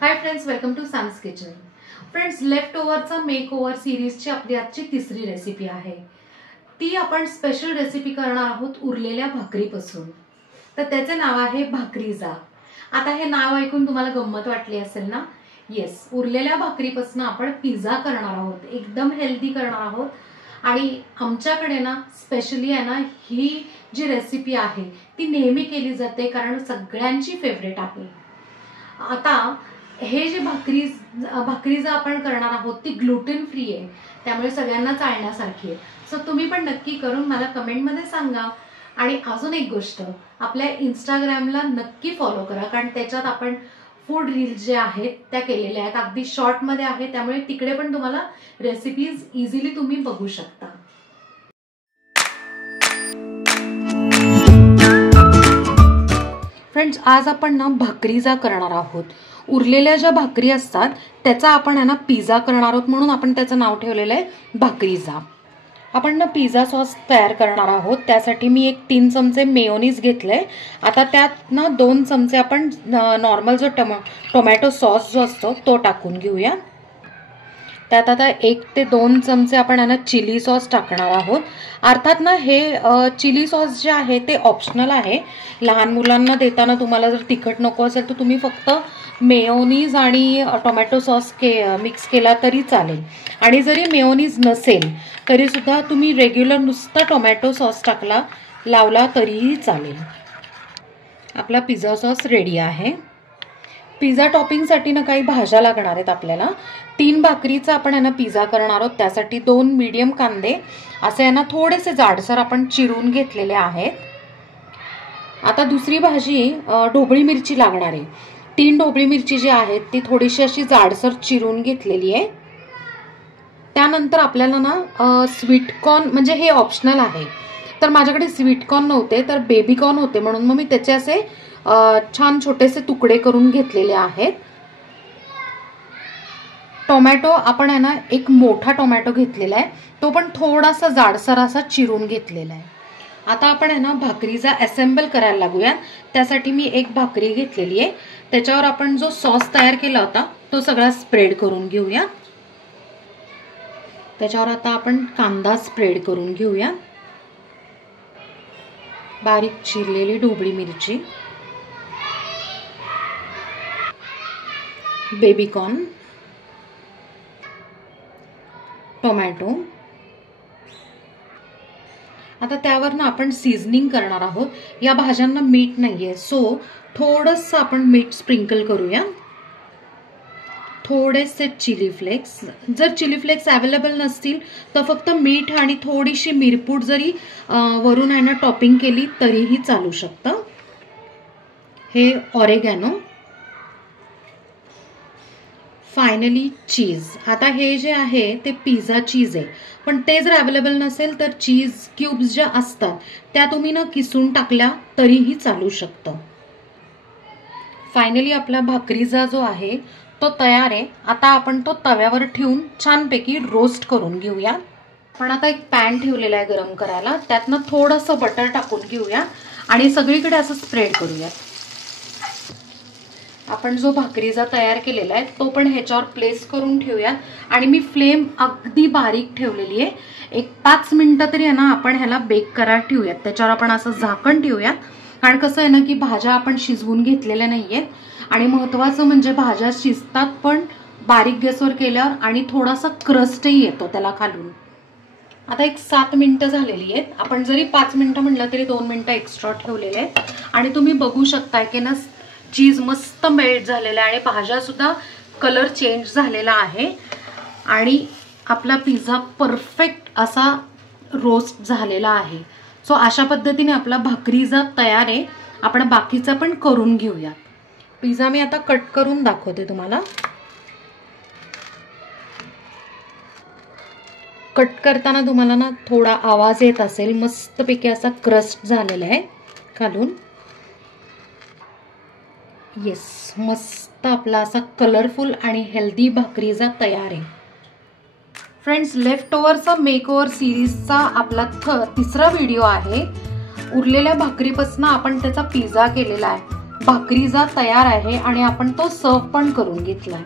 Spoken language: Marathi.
High friends, welcome to Sam's kitchen. Friends, left ओव्हरचा मेक ओव्हर सिरीजची आपली आजची तिसरी रेसिपी आहे. ती आपण स्पेशल रेसिपी करणार आहोत उरलेल्या भाकरीपासून. तर त्याचे नाव आहे भाकरीजा. आता हे नाव ऐकून तुम्हाला गंमत वाटली असेल ना? येस, उरलेल्या भाकरीपासून आपण पिझ्झा करणार आहोत, एकदम हेल्दी करणार आहोत. आणि आमच्याकडे ना स्पेशली आहे ना, ही जी रेसिपी आहे ती नेहमी केली जाते कारण सगळ्यांची फेवरेट आहे. आता हे जे भाकरीजा आपण करणार आहोत ती ग्लुटेन फ्री आहे, त्यामुळे सगळ्यांना चालण्यासारखी आहे. सो तुम्ही पण नक्की करून मला कमेंटमध्ये सांगा. आणि अजून एक गोष्ट, आपल्या इंस्टाग्रामला नक्की फॉलो करा, कारण त्याच्यात आपण फूड रील्स जे आहेत त्या केलेल्या आहेत, अगदी शॉर्टमध्ये आहे, त्यामुळे तिकडे पण तुम्हाला रेसिपीज इझिली तुम्ही बघू शकता. फ्रेंड्स, आज आपण ना भाकरीजा करणार आहोत. उरलेल्या ज्या भाकरी असतात त्याचा आपण आहे ना पिझ्झा करणार आहोत, म्हणून आपण त्याचं नाव ठेवलेलं आहे भाकरीजा. आपण ना पिझ्झा सॉस तयार करणार आहोत. त्यासाठी मी 3 चमचे मेयोनीज घेतले. आता त्यात ना 2 चमचे आपण नॉर्मल जो टोमॅटो सॉस जो असतो तो टाकून घेऊया. त्यात आता 1 ते 2 चमचे आपण आहे ना चिली सॉस टाकणार आहोत. अर्थात ना हे चिली सॉस जे आहे ते ऑप्शनल आहे. लहान मुलांना देताना तुम्हाला जर तिखट नको असेल तर तुम्ही फक्त मेयोनीज आणि टोमॅटो सॉस मिक्स केला तरी चालेल. आणि जरी मेयोनीज नसेल तरी सुद्धा तुम्ही रेग्युलर नुसता टोमॅटो सॉस लावला तरीही चालेल. आपला पिझ्झा सॉस रेडी आहे. पिझ्झा टॉपिंगसाठी ना काही भाज्या लागणार आहेत आपल्याला. 3 भाकरीचा आपण आहे ना पिझ्झा करणार आहोत. त्यासाठी 2 मीडियम कांदे असे आहे ना थोडेसे जाडसर आपण चिरून घेतलेले आहेत. आता दुसरी भाजी ढोबळी मिरची लागणार आहे. 3 ढोबळी मिरची जी आहेत ती थोडीशी अशी जाडसर चिरून घेतलेली आहे. त्यानंतर आपल्याला ना स्वीटकॉर्न, म्हणजे हे ऑप्शनल आहे, तर माझ्याकडे स्वीटकॉर्न नव्हते तर बेबीकॉर्न होते, म्हणून मग मी त्याचे असे छान छोटेसे तुकडे करून घेतलेले आहेत. टोमॅटो आपण आहे ना 1 मोठा टोमॅटो घेतलेला आहे, तो पण थोडासा जाडसर असा चिरून घेतलेला आहे. आता आपण आहे ना भाकरीचा असेंबल करायला लागूया. त्यासाठी मी 1 भाकरी घेतलेली आहे. त्याच्यावर आपण जो सॉस तयार केला होता तो सगळा स्प्रेड करून घेऊया. त्याच्यावर आता आपण कांदा स्प्रेड करून घेऊया. बारीक चिरलेली ढोबळी मिरची, बेबीकॉर्न, टोमॅटो. आता त्यावर ना आपण सीझनिंग करणार आहोत. या भाज्यांना मीठ नाहीये, सो थोडंसं आपण मीठ स्प्रिंकल करूया. थोडेसे चिली फ्लेक्स. जर चिली फ्लेक्स अवेलेबल नसतील तर फक्त मीठ आणि थोडीशी मिरपूड जरी वरून आहे ना टॉपिंग केली तरीही चालू शकतं. हे ऑरेगॅनो. फायनली चीज. आता हे जे आहे ते पिझ्झा चीज आहे, पण ते जर अवेलेबल नसेल तर चीज क्यूब्स ज्या असतात त्या तुम्ही ना किसून टाकल्या तरीही चालू शकतं. फायनली आपला भाकरीजा जो आहे तो तयार आहे. आता आपण तो तव्यावर ठेवून छानपैकी रोस्ट करून घेऊया. आपण आता एक पॅन ठेवलेला आहे गरम करायला. त्यातनं थोडंसं बटर टाकून घेऊया आणि सगळीकडे असं स्प्रेड करूया. आपण जो भाकरीजा तयार केलेला आहे तो पण ह्याच्यावर प्लेस करून ठेवूया. आणि मी फ्लेम अगदी बारीक ठेवलेली आहे. 5 मिनिटं तरी आहे ना आपण ह्याला बेक करायला ठेवूयात. त्याच्यावर आपण असं झाकण ठेवूयात, कारण कसं आहे ना की भाज्या आपण शिजवून घेतलेल्या नाहीयेत. आणि महत्त्वाचं म्हणजे भाज्या शिजतात पण बारीक गॅसवर केल्यावर, आणि थोडासा क्रस्टही येतो त्याला खालून. आता 7 मिनिटं झालेली आहेत. आपण जरी 5 मिनिटं म्हटलं तरी 2 मिनिटं एक्स्ट्रा ठेवलेले आहेत. आणि तुम्ही बघू शकताय की ना चीज मस्त मेल्ट झालेला आहे आणि भाज्या सुद्धा कलर चेंज झालेला आहे. आणि आपला पिझ्झा परफेक्ट असा रोस्ट झालेला आहे. सो अशा पद्धतीने आपला भाकरीजा तयार आहे. आपण बाकीचा पण करून घेऊया. पिझ्झा मी आता कट करून दाखवते तुम्हाला. कट करताना तुम्हाला ना थोडा आवाज येत असेल. मस्तपैकी असा क्रस्ट झालेला आहे खालून. येस, मस्त आपला असा कलरफुल आणि हेल्दी भाकरीजा तयार आहे. फ्रेंड्स, लेफ्ट ओव्हरचा मेक ओव्हर सिरीजचा आपला तिसरा व्हिडिओ आहे. उरलेल्या भाकरीपासून आपण त्याचा पिझ्झा केलेला आहे. भाकरीचा तयार आहे आणि आपण तो सर्व पण करून घेतलाय.